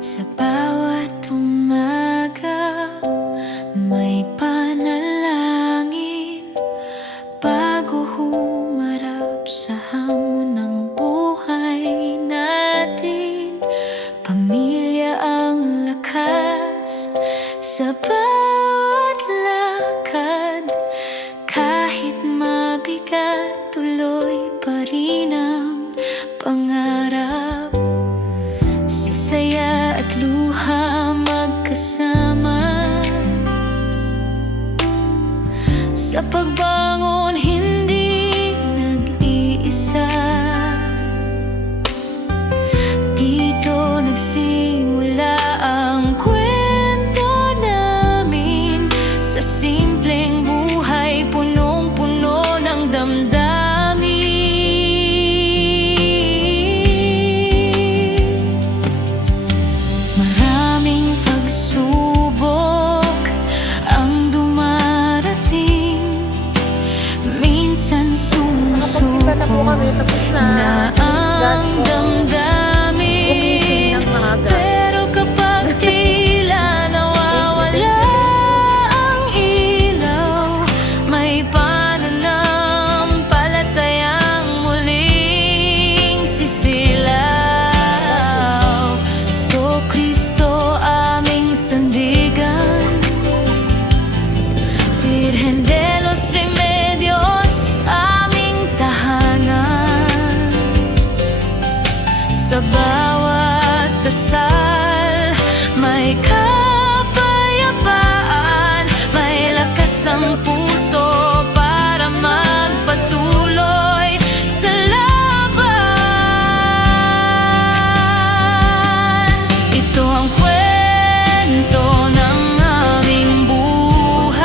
Sa bawat umaga, may panalangin bago humarap sa hamon ng buhay natin. Pamilya ang lakas sa bawat lakad, kahit mabigat, tuloy pa rin ang pangarap. Saya at luha magkasama, sa pagbangon hindi nag-iisa. Dito nagsimula ang kwento namin, sa simpleng buhay punong-puno ng damdamin. Tapos na ang damdamin, pero kapag tila nawawala ang ilaw, may pananampalatayang muling sisilaw. Sto Cristo aming sandigan, Birhen de los Remedios aming tahanan. Sa bawat dasal, may kapayapaan, may lakas ang puso para magpatuloy sa laban. Ito ang kwento ng aming buhay,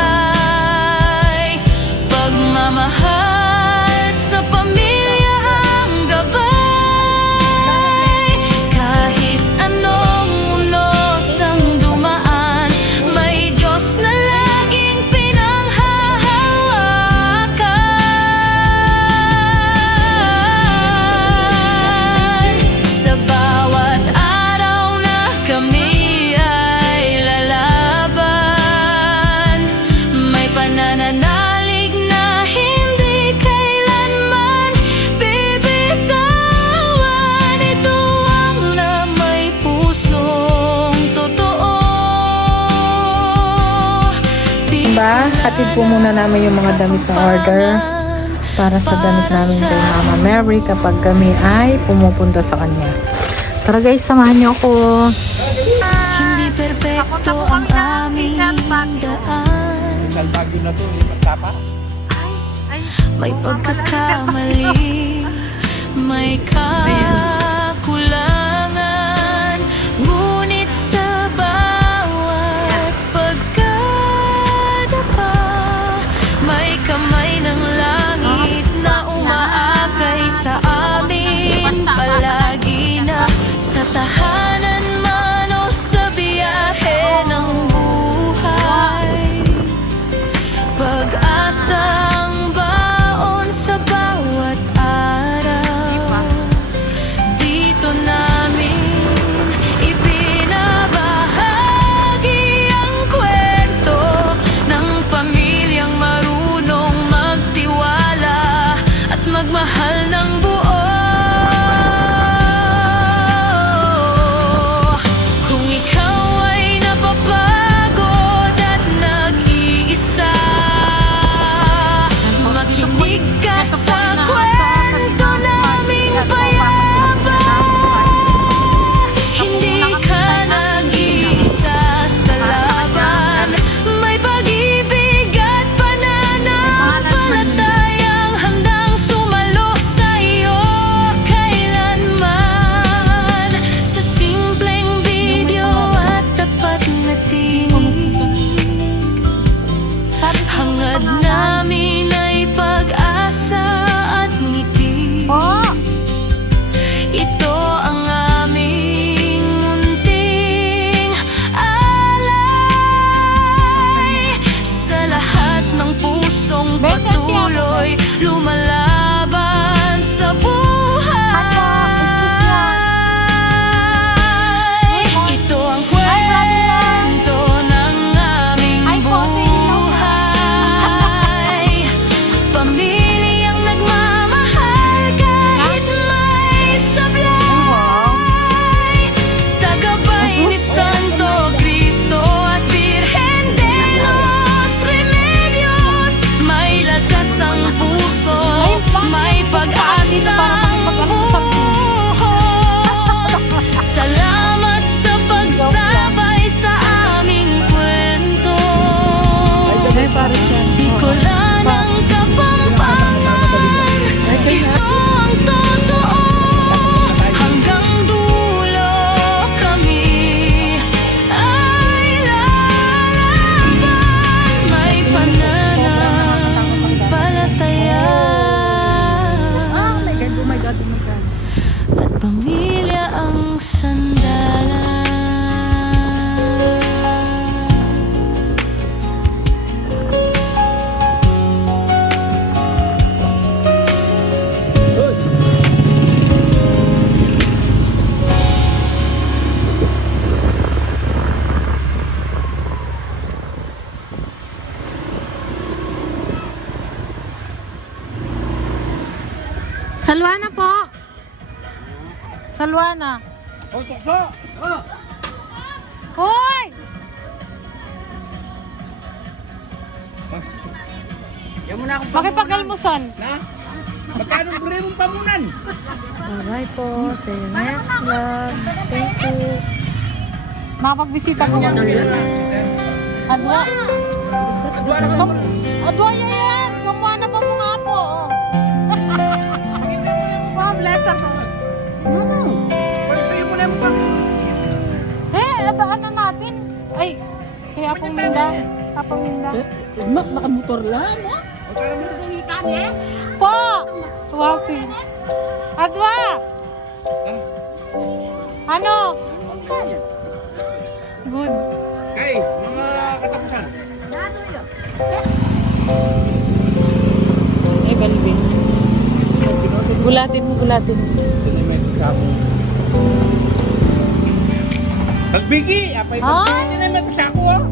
pagmamahal sa pamilya ang gabay. Nananalig na hindi kailanman bibitawan. Ito ang na may pusong totoo. Diba? Hatid po muna namin yung mga damit na order para sa damit namin kay Mama Mary kapag kami ay pumupunta sa kanya. Tara guys, samahan niyo ako. Hindi perpekto ang aming daan, Salbagyo na to, lipat tapa. may pagkakamali, may kakulangan, ngunit sa bawat pagkadapa, may kamay ng langit na umaakay sa amin palagi, na sa tahanan man o sa biyahe ng buhay. Pag-asang baon sa bawat araw, dito namin ibinabahagi ang kwento ng pamilyang marunong magtiwala at magmahal ng buo. Luana. Oh, tukso! Oh! Hoy! Yan mo na akong Makipag-almusan. Na? Magkano bre mong pamunan? Alright po. See you next vlog. Thank you. Makapagbisita ko. Adwa? Adwa naman. Adwa yan! Gumawa na pa mga po. Wow, bless ako. Pagkayo mo na mo pang... Adaan na natin. Ay, kaya pong minda. Kapang minda. Nakamotor lang, mo? Po! Swapping. Adwa! Ano? Good. Kay, mga katapusan. Ay, balbing. Gulatin mo, gulatin mo. Pagbigi! Apay Ah? pagbigi na may kasako oh.